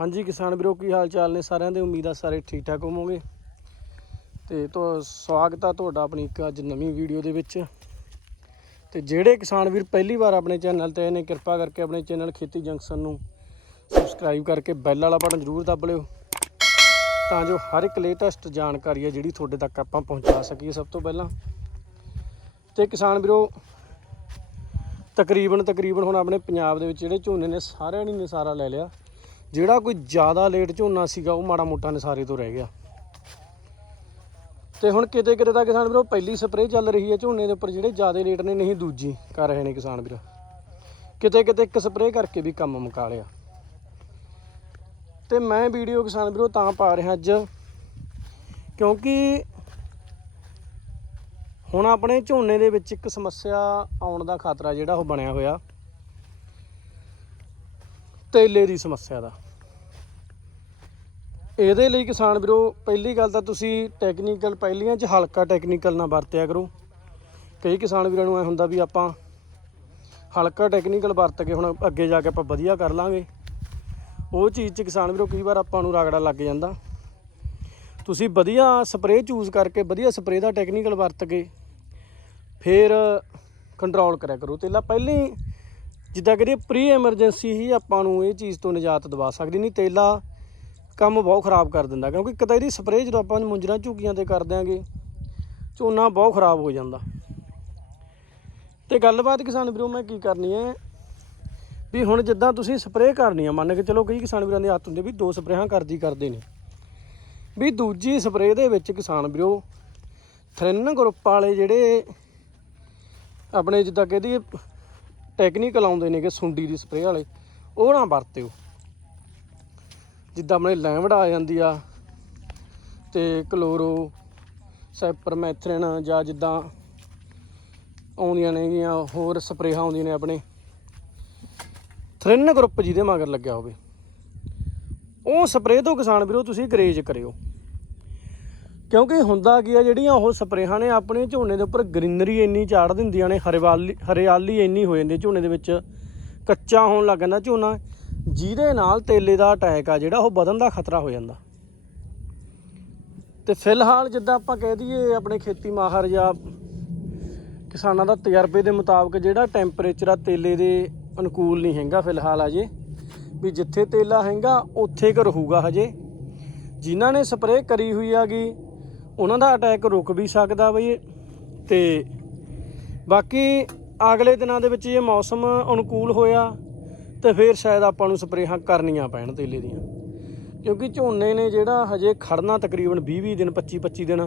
ਹਾਂਜੀ ਕਿਸਾਨ ਵੀਰੋ, ਕੀ ਹਾਲ ਚਾਲ ਨੇ ਸਾਰਿਆਂ ਦੇ? ਉਮੀਦ ਆ ਸਾਰੇ ਠੀਕ ਠਾਕ ਹੋਵੋਗੇ। ਤੇ ਤੋਂ, ਸਵਾਗਤ ਆ ਤੁਹਾਡਾ ਆਪਣੀ ਇੱਕ ਅੱਜ ਨਵੀਂ ਵੀਡੀਓ ਦੇ ਵਿੱਚ। ਤੇ ਜਿਹੜੇ ਕਿਸਾਨ ਵੀਰ ਪਹਿਲੀ ਵਾਰ ਆਪਣੇ ਚੈਨਲ ਤੇ ਆਏ ਨੇ, ਕਿਰਪਾ ਕਰਕੇ ਆਪਣੇ ਚੈਨਲ ਖੇਤੀ ਜੰਕਸ਼ਨ ਨੂੰ ਸਬਸਕ੍ਰਾਈਬ ਕਰਕੇ ਬੈਲ ਵਾਲਾ ਬਟਨ ਜ਼ਰੂਰ ਦੱਬ ਲਿਓ। ਤਾਂ ਜੋ ਹਰ ਇੱਕ ਲੇਟੈਸਟ ਜਾਣਕਾਰੀ ਹੈ ਜਿਹੜੀ ਤੁਹਾਡੇ ਤੱਕ ਆਪਾਂ ਪਹੁੰਚਾ ਸਕੀਏ ਸਭ ਤੋਂ ਪਹਿਲਾਂ। ਤੇ ਕਿਸਾਨ ਵੀਰੋ ਤਕਰੀਬਨ ਤਕਰੀਬਨ ਹੁਣ ਆਪਣੇ ਪੰਜਾਬ ਦੇ ਵਿੱਚ ਜਿਹੜੇ ਝੋਨੇ ਨੇ, ਸਾਰਿਆਂ ਨੇ ਨਿਸਾਰਾ ਲੈ ਲਿਆ। ਜਿਹੜਾ ਕੋਈ ਜ਼ਿਆਦਾ ਲੇਟ ਝੋਨਾ ਸੀਗਾ, ਉਹ ਮਾੜਾ ਮੋਟਾ ਨਿਸਾਰੇ ਤੋਂ ਰਹਿ ਗਿਆ। ਤੇ ਹੁਣ ਕਿਤੇ ਕਿਤੇ ਤਾਂ ਕਿਸਾਨ ਵੀਰੋ, ਪਹਿਲੀ ਸਪਰੇਅ ਚੱਲ ਰਹੀ ਹੈ ਝੋਨੇ ਦੇ ਉੱਪਰ, ਜਿਹੜੇ ਜ਼ਿਆਦਾ ਲੇਟ ਨੇ, ਨਹੀਂ ਦੂਜੀ ਕਰ ਰਹੇ ਨੇ ਕਿਸਾਨ ਵੀਰੋ। ਕਿਤੇ ਕਿਤੇ ਇੱਕ ਸਪਰੇਅ ਕਰਕੇ ਵੀ ਕੰਮ ਮੁਕਾ ਲਿਆ। ਤੇ ਮੈਂ ਵੀਡੀਓ ਕਿਸਾਨ ਵੀਰੋ ਤਾਂ ਪਾ ਰਿਹਾ ਅੱਜ, ਕਿਉਂਕਿ ਹੁਣ ਆਪਣੇ ਝੋਨੇ ਦੇ ਵਿੱਚ ਇੱਕ ਸਮੱਸਿਆ ਆਉਣ ਦਾ ਖਤਰਾ ਜਿਹੜਾ ਉਹ ਬਣਿਆ ਹੋਇਆ। ਤੇਲੇ ਦੀ ਸਮੱਸਿਆ ਦਾ। ਇਹਦੇ ਲਈ ਕਿਸਾਨ ਵੀਰੋ, ਪਹਿਲੀ ਗੱਲ ਤਾਂ ਤੁਸੀਂ ਟੈਕਨੀਕਲ ਪਹਿਲੀਆਂ 'ਚ ਹਲਕਾ ਟੈਕਨੀਕਲ ਨਾ ਵਰਤਿਆ ਕਰੋ। ਕਈ ਕਿਸਾਨ ਵੀਰਾਂ ਨੂੰ ਐ ਹੁੰਦਾ ਵੀ ਆਪਾਂ ਹਲਕਾ ਟੈਕਨੀਕਲ ਵਰਤ ਕੇ ਹੁਣ ਅੱਗੇ ਜਾ ਕੇ ਆਪਾਂ ਵਧੀਆ ਕਰ ਲਾਂਗੇ। ਉਹ ਚੀਜ਼ 'ਚ ਕਿਸਾਨ ਵੀਰੋ, ਕਈ ਵਾਰ ਆਪਾਂ ਨੂੰ ਰਗੜਾ ਲੱਗ ਜਾਂਦਾ। ਤੁਸੀਂ ਵਧੀਆ ਸਪਰੇਅ ਚੂਜ਼ ਕਰਕੇ, ਵਧੀਆ ਸਪਰੇਅ ਦਾ ਟੈਕਨੀਕਲ ਵਰਤ ਕੇ ਫਿਰ ਕੰਟਰੋਲ ਕਰਿਆ ਕਰੋ। ਤੇਲਾ ਪਹਿਲਾਂ ਹੀ ਜਿੱਦਾਂ ਕਰੀਏ ਪ੍ਰੀ ਐਮਰਜੈਂਸੀ ਹੀ ਆਪਾਂ ਨੂੰ ਇਹ ਚੀਜ਼ ਤੋਂ ਨਿਜਾਤ ਦਿਵਾ ਸਕਦੀ। ਨਹੀਂ ਤੇਲਾ ਕੰਮ ਬਹੁਤ ਖਰਾਬ ਕਰ ਦਿੰਦਾ, ਕਿਉਂਕਿ ਇੱਕ ਤਾਂ ਇਹਦੀ ਸਪਰੇਅ ਜਦੋਂ ਆਪਾਂ ਮੁੰਜਰਾ ਝੁਕੀਆਂ ਤੇ ਕਰ ਦਿਆਂਗੇ ਝੋਨਾ ਬਹੁਤ ਖਰਾਬ ਹੋ ਜਾਂਦਾ। ਤੇ ਗੱਲਬਾਤ ਕਿਸਾਨ ਵੀਰੋ, ਮੈਂ ਕੀ ਕਰਨੀ ਹੈ ਵੀ ਹੁਣ ਜਿੱਦਾਂ ਤੁਸੀਂ ਸਪਰੇਅ ਕਰਨੀ ਆ, ਮੰਨ ਕੇ ਚਲੋ ਕਈ ਕਿਸਾਨ ਵੀਰਾਂ ਦੇ ਹੱਥ ਹੁੰਦੇ ਵੀ ਦੋ ਸਪਰੇਹਾਂ ਕਰਦੀ ਕਰਦੇ ਨੇ। ਵੀ ਦੂਜੀ ਸਪਰੇਅ ਦੇ ਵਿੱਚ ਕਿਸਾਨ ਵੀਰੋ ਥ੍ਰਿਨ ਗਰੁੱਪ ਵਾਲੇ ਜਿਹੜੇ ਆਪਣੇ ਜਿੱਦਾਂ ਕਹਦੀ ਟੈਕਨੀਕਲ ਆਉਂਦੇ ਨੇਗੇ ਸੁੰਡੀ ਦੀ ਸਪਰੇਅ ਵਾਲੇ, ਉਹ ਨਾ ਵਰਤਿਓ। ਜਿੱਦਾਂ ਆਪਣੇ ਲੈਮਡ ਆ ਜਾਂਦੀ ਆ ਤੇ ਕਲੋਰੋ ਸੈਪਰਮੈਥ੍ਰਿਨ ਜਾਂ ਜਿੱਦਾਂ ਆਉਂਦੀਆਂ ਨੇਗੀਆਂ, ਹੋਰ ਸਪਰੇਹਾਂ ਆਉਂਦੀਆਂ ਨੇ ਆਪਣੇ। ਥ੍ਰਿਨ ਗਰੁੱਪ ਜਿਹਦੇ ਮਗਰ ਲੱਗਿਆ ਹੋਵੇ। ਉਹ ਸਪਰੇਅ ਤੋਂ ਕਿਸਾਨ ਵੀਰੋ, ਤੁਸੀਂ ਗਰੇਜ ਕਰਿਓ। ਕਿਉਂਕਿ ਹੁੰਦਾ ਕੀ ਆ, ਜਿਹੜੀਆਂ ਉਹ ਸਪਰੇਹਾਂ ਨੇ ਆਪਣੇ ਝੋਨੇ ਦੇ ਉੱਪਰ ਗ੍ਰੀਨਰੀ ਇੰਨੀ ਚਾੜ ਦਿੰਦੀਆਂ ਨੇ ਹਰਿਆਲੀ ਹਰਿਆਲੀ ਇੰਨੀ ਹੋ ਜਾਂਦੀ ਝੋਨੇ ਦੇ ਵਿੱਚ। ਕੱਚਾ ਹੋਣ ਲੱਗ ਜਾਂਦਾ ਝੋਨਾ। ਜਿਹਦੇ ਨਾਲ ਤੇਲੇ ਦਾ ਅਟੈਕ ਆ ਜਿਹੜਾ ਉਹ ਵਧਣ ਦਾ ਖਤਰਾ ਹੋ ਜਾਂਦਾ। ਤੇ ਫਿਲਹਾਲ ਜਿੱਦਾਂ ਆਪਾਂ ਕਹਿ ਦਈਏ ਆਪਣੇ ਖੇਤੀ ਮਾਹਰ ਜਾਂ ਕਿਸਾਨਾਂ ਦਾ ਤਜਰਬੇ ਦੇ ਮੁਤਾਬਕ ਜਿਹੜਾ ਟੈਂਪਰੇਚਰ ਆ ਤੇਲੇ ਦੇ ਅਨੁਕੂਲ ਨਹੀਂ ਹੈਗਾ ਫਿਲਹਾਲ ਅਜੇ ਵੀ ਜਿੱਥੇ ਤੇਲਾ ਹੈਗਾ, ਉੱਥੇ ਕ ਰਹੂਗਾ ਹਜੇ। ਜਿਨ੍ਹਾਂ ਨੇ ਸਪਰੇਅ ਕਰੀ ਹੋਈ ਆਗੀ ਉਹਨਾਂ ਦਾ ਅਟੈਕ ਰੁਕ ਵੀ ਸਕਦਾ ਬਈ। ਤੇ ਬਾਕੀ ਅਗਲੇ ਦਿਨਾਂ ਦੇ ਵਿੱਚ ਜੇ ਮੌਸਮ ਅਨੁਕੂਲ ਹੋਇਆ ਤੇ ਫਿਰ ਸ਼ਾਇਦ ਆਪਾਂ ਨੂੰ ਸਪਰੇਹਾਂ ਕਰਨੀਆਂ ਪੈਣ ਤੇਲੇ ਦੀਆਂ। ਕਿਉਂਕਿ ਝੋਨੇ ਨੇ ਜਿਹੜਾ ਹਜੇ ਖੜਨਾ ਤਕਰੀਬਨ 20-20 ਦਿਨ 25-25 ਦਿਨ,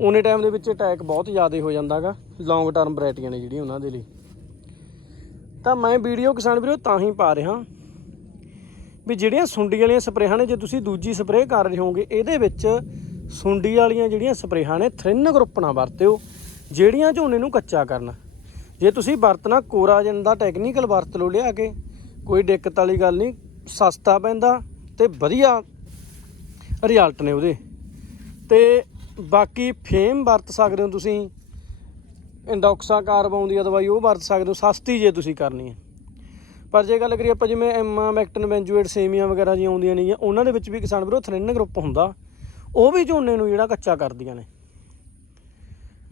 ਉਹਨੇ ਟਾਈਮ ਦੇ ਵਿੱਚ ਅਟੈਕ ਬਹੁਤ ਜ਼ਿਆਦਾ ਹੋ ਜਾਂਦਾਗਾ ਲੌਂਗ ਟਰਮ ਵੈਰਾਈਟੀਆਂ ਨੇ ਜਿਹੜੀਆਂ ਉਹਨਾਂ ਦੇ ਲਈ। ਤਾਂ ਮੈਂ ਵੀਡੀਓ ਕਿਸਾਨ ਵੀਰੋ ਤਾਂ ਹੀ ਪਾ ਰਿਹਾ ਵੀ ਜਿਹੜੀਆਂ ਸੁੰਡੀ ਵਾਲੀਆਂ ਸਪਰੇਹਾਂ ਨੇ, ਜੇ ਤੁਸੀਂ ਦੂਜੀ ਸਪਰੇਅ ਕਰ ਰਹੇ ਹੋਗੇ ਇਹਦੇ ਵਿੱਚ ਸੁੰਡੀ ਵਾਲੀਆਂ ਜਿਹੜੀਆਂ ਸਪਰੇਹਾਂ ਨੇ ਥ੍ਰਿਨ ਗਰੁੱਪ ਨਾ ਵਰਤਿਓ, ਜਿਹੜੀਆਂ ਝੋਨੇ ਨੂੰ ਕੱਚਾ ਕਰਨ। ਜੇ ਤੁਸੀਂ ਵਰਤਣਾ ਕੋਰਾਜਨ ਦਾ ਟੈਕਨੀਕਲ ਵਰਤ ਲਓ ਲਿਆ ਕੇ ਕੋਈ ਦਿੱਕਤ ਵਾਲੀ ਗੱਲ ਨਹੀਂ, ਸਸਤਾ ਪੈਂਦਾ ਤੇ ਵਧੀਆ ਰਿਜ਼ਲਟ ਨੇ ਉਹਦੇ। ਤੇ ਬਾਕੀ ਫੇਮ ਵਰਤ ਸਕਦੇ ਹੋ ਤੁਸੀਂ, ਇੰਡੋਕਸਾ ਕਾਰਬਾਉਨ ਦੀ ਦਵਾਈ, ਉਹ ਵਰਤ ਸਕਦੇ ਹੋ, ਸਸਤੀ ਜੇ ਤੁਸੀਂ ਕਰਨੀ ਹੈ। ਪਰ ਜੇ ਗੱਲ ਕਰੀਏ ਆਪਾਂ ਜਿਵੇਂ ਐਮਾ, ਮੈਕਟਨ, ਬੈਂਜੂਏਟ, ਸੇਮੀਆਂ ਵਗੈਰਾ ਜੀ ਆਉਂਦੀਆਂ ਨੇ ਉਹਨਾਂ ਦੇ ਵਿੱਚ ਵੀ ਕਿਸਾਨ ਵੀਰੋ ਥ੍ਰਿਨ ਗਰੁੱਪ ਹੁੰਦਾ, ਉਹ ਵੀ ਝੋਨੇ ਨੂੰ ਜਿਹੜਾ ਕੱਚਾ ਕਰਦੀਆਂ ਨੇ।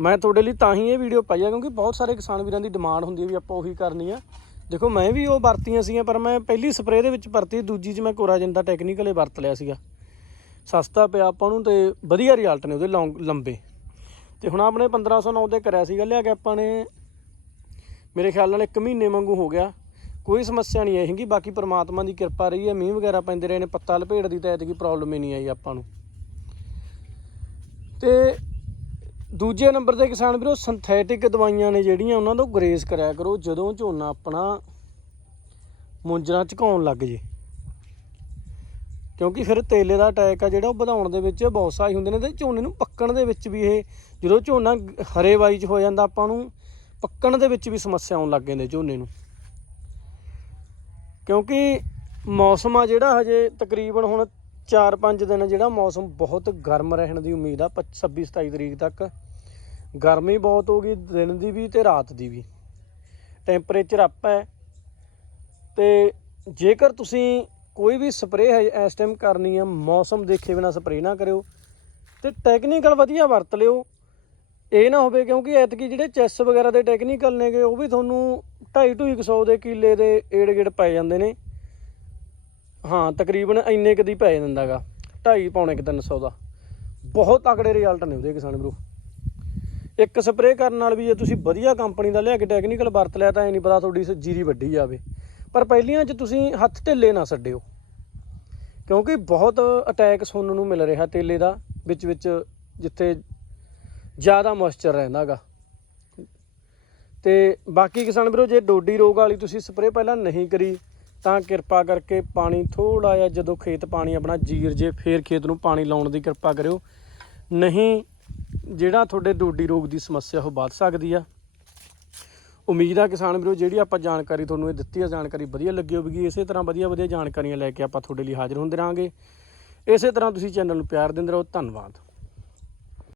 ਮੈਂ ਤੁਹਾਡੇ ਲਈ ਤਾਂ ਹੀ ਇਹ ਵੀਡੀਓ ਪਾਈ ਆ, ਕਿਉਂਕਿ ਬਹੁਤ ਸਾਰੇ ਕਿਸਾਨ ਵੀਰਾਂ ਦੀ ਡਿਮਾਂਡ ਹੁੰਦੀ ਹੈ ਵੀ ਆਪਾਂ ਉਹੀ ਕਰਨੀ ਆ। ਦੇਖੋ, ਮੈਂ ਵੀ ਉਹ ਵਰਤੀਆਂ ਸੀਗੀਆਂ, ਪਰ ਮੈਂ ਪਹਿਲੀ ਸਪਰੇਅ ਦੇ ਵਿੱਚ ਵਰਤੀ, ਦੂਜੀ 'ਚ ਮੈਂ ਕੋਰਾਜਨ ਦਾ ਟੈਕਨੀਕਲ ਹੀ ਵਰਤ ਲਿਆ ਸੀਗਾ। ਸਸਤਾ ਪਿਆ ਆਪਾਂ ਨੂੰ ਤੇ ਵਧੀਆ ਰਿਜ਼ਲਟ ਨੇ ਉਹਦੇ ਲੌਂਗ ਲੰਬੇ। ਤੇ ਹੁਣ ਆਪਣੇ 1509 ਤੇ ਕਰਿਆ ਸੀਗਾ, ਲਿਆ ਕੇ ਆਪਾਂ ਨੇ ਮੇਰੇ ਖਿਆਲ ਨਾਲ 1 ਮਹੀਨੇ ਵਾਂਗੂ ਹੋ ਗਿਆ। ਕੋਈ ਸਮੱਸਿਆ ਨਹੀਂ ਆਈ ਹੈਗੀ, ਬਾਕੀ ਪ੍ਰਮਾਤਮਾ ਦੀ ਕਿਰਪਾ ਰਹੀ ਹੈ, ਮੀਂਹ ਵਗੈਰਾ ਪੈਂਦੇ ਰਹੇ ਨੇ, ਪੱਤਾ ਲਪੇਟ ਦੀ ਤਾਂ ਐਤਕੀ ਪ੍ਰੋਬਲਮ ਹੀ ਨਹੀਂ ਆਈ ਆਪਾਂ ਨੂੰ। ਤੇ ਦੂਜੇ ਨੰਬਰ ਤੇ ਕਿਸਾਨ ਵੀਰੋ ਸਿੰਥੈਟਿਕ ਦਵਾਈਆਂ ਨੇ ਜਿਹੜੀਆਂ ਉਹਨਾਂ ਤੋਂ ਗਰੇਸ ਕਰਿਆ ਕਰੋ ਜਦੋਂ ਝੋਨਾ ਆਪਣਾ ਮੁੰਜਰਾ ਝੁਕਾਉਣ ਲੱਗ ਜੇ। ਕਿਉਂਕਿ ਫਿਰ ਤੇਲੇ ਦਾ ਅਟੈਕ ਆ ਜਿਹੜਾ ਉਹ ਵਧਾਉਣ ਦੇ ਵਿੱਚ ਬਹੁਤ ਸਹਾਈ ਹੁੰਦੇ ਨੇ ਤੇ ਝੋਨੇ ਨੂੰ ਪੱਕਣ ਦੇ ਵਿੱਚ ਵੀ ਇਹ ਜਦੋਂ ਝੋਨਾ ਹਰੇ ਵਾਈ 'ਚ ਹੋ ਜਾਂਦਾ ਆਪਾਂ ਨੂੰ, ਪੱਕਣ ਦੇ ਵਿੱਚ ਵੀ ਸਮੱਸਿਆ ਆਉਣ ਲੱਗ ਜਾਂਦੇ ਝੋਨੇ ਨੂੰ। ਕਿਉਂਕਿ ਮੌਸਮ ਆ ਜਿਹੜਾ ਹਜੇ ਤਕਰੀਬਨ ਹੁਣ 4-5 ਦਿਨ ਜਿਹੜਾ ਮੌਸਮ ਬਹੁਤ ਗਰਮ ਰਹਿਣ ਦੀ ਉਮੀਦ ਆ 26-27 ਤਰੀਕ ਤੱਕ। ਗਰਮੀ ਬਹੁਤ ਹੋਗੀ ਦਿਨ ਦੀ ਵੀ ਤੇ ਰਾਤ ਦੀ ਵੀ। ਟੈਂਪਰੇਚਰ ਅਪ ਹੈ। ਤੇ ਜੇਕਰ ਤੁਸੀਂ ਕੋਈ ਵੀ ਸਪਰੇਅ ਹੈ ਇਸ ਟਾਈਮ ਕਰਨੀ ਹੈ ਮੌਸਮ ਦੇਖੇ ਬਿਨਾ ਸਪਰੇਅ ਨਾ ਕਰਿਓ। ਤੇ ਟੈਕਨੀਕਲ ਵਧੀਆ ਵਰਤ ਲਿਓ। ਇਹ ਨਾ ਹੋਵੇ ਕਿਉਂਕਿ ਐਤਕੀ ਜਿਹੜੇ ਚੈਸ ਵਗੈਰਾ ਦੇ ਟੈਕਨੀਕਲ ਨੇਗੇ, ਉਹ ਵੀ ਤੁਹਾਨੂੰ 2.5 200 ਦੇ ਕਿੱਲੇ ਦੇ ਏੜ ਗੇੜ ਪੈ ਜਾਂਦੇ ਨੇ। ਹਾਂ, ਤਕਰੀਬਨ ਇੰਨੇ ਕੁ ਦੀ ਪੈ ਜਾਂਦਾਗਾ 2.5 ਪੌਣੇ ਕੁ 300 ਦਾ। ਬਹੁਤ ਤਕੜੇ ਰਿਜ਼ਲਟ ਨੇ ਉਹਦੇ ਕਿਸਾਨ ਵੀਰੋ। ਇੱਕ ਸਪਰੇਅ ਕਰਨ ਨਾਲ ਵੀ ਜੇ ਤੁਸੀਂ ਵਧੀਆ ਕੰਪਨੀ ਦਾ ਲਿਆ ਕੇ ਟੈਕਨੀਕਲ ਵਰਤ ਲਿਆ ਤਾਂ ਐ ਨਹੀਂ ਪਤਾ ਤੁਹਾਡੀ ਸ- ਜੀਰੀ ਵੱਡੀ ਜਾਵੇ। ਪਰ ਪਹਿਲੀਆਂ 'ਚ ਤੁਸੀਂ ਹੱਥ ਢਿੱਲੇ ਨਾ ਛੱਡਿਓ। ਕਿਉਂਕਿ ਬਹੁਤ ਅਟੈਕ ਸੁਣਨ ਨੂੰ ਮਿਲ ਰਿਹਾ ਤੇਲੇ ਦਾ, ਵਿੱਚ ਵਿੱਚ ਜਿੱਥੇ ਜ਼ਿਆਦਾ ਮੋਇਸਚਰ ਰਹਿੰਦਾਗਾ ਤੇ ਬਾਕੀ ਕਿਸਾਨ ਵੀਰੋ, ਜੇ ਡੋਡੀ ਰੋਗ ਵਾਲੀ ਤੁਸੀਂ ਸਪਰੇਅ ਪਹਿਲਾਂ ਨਹੀਂ ਕਰੀ ਤਾਂ ਕਿਰਪਾ ਕਰਕੇ ਪਾਣੀ ਥੋੜਾ ਜਿਹਾ ਜਦੋਂ ਖੇਤ ਪਾਣੀ ਆਪਣਾ ਜੀਰ ਜੇ ਫੇਰ ਖੇਤ ਨੂੰ ਪਾਣੀ ਲਾਉਣ ਦੀ ਕਿਰਪਾ ਕਰਿਓ। ਨਹੀਂ, ਜਿਹੜਾ ਤੁਹਾਡੇ ਡੋਡੀ ਰੋਗ ਦੀ ਸਮੱਸਿਆ ਉਹ ਵੱਧ ਸਕਦੀ ਆ। ਉਮੀਦ ਆ ਕਿਸਾਨ ਵੀਰੋ, ਜਿਹੜੀ ਆਪਾਂ ਜਾਣਕਾਰੀ ਤੁਹਾਨੂੰ ਇਹ ਦਿੱਤੀ ਆ, ਜਾਣਕਾਰੀ ਵਧੀਆ ਲੱਗੀ ਹੋਵੇਗੀ। ਇਸੇ ਤਰ੍ਹਾਂ ਵਧੀਆ ਵਧੀਆ ਜਾਣਕਾਰੀਆਂ ਲੈ ਕੇ ਆਪਾਂ ਤੁਹਾਡੇ ਲਈ ਹਾਜ਼ਰ ਹੁੰਦੇ ਰਹਾਂਗੇ। ਇਸੇ ਤਰ੍ਹਾਂ ਤੁਸੀਂ ਚੈਨਲ ਨੂੰ ਪਿਆਰ ਦਿੰਦੇ ਰਹੋ। ਧੰਨਵਾਦ।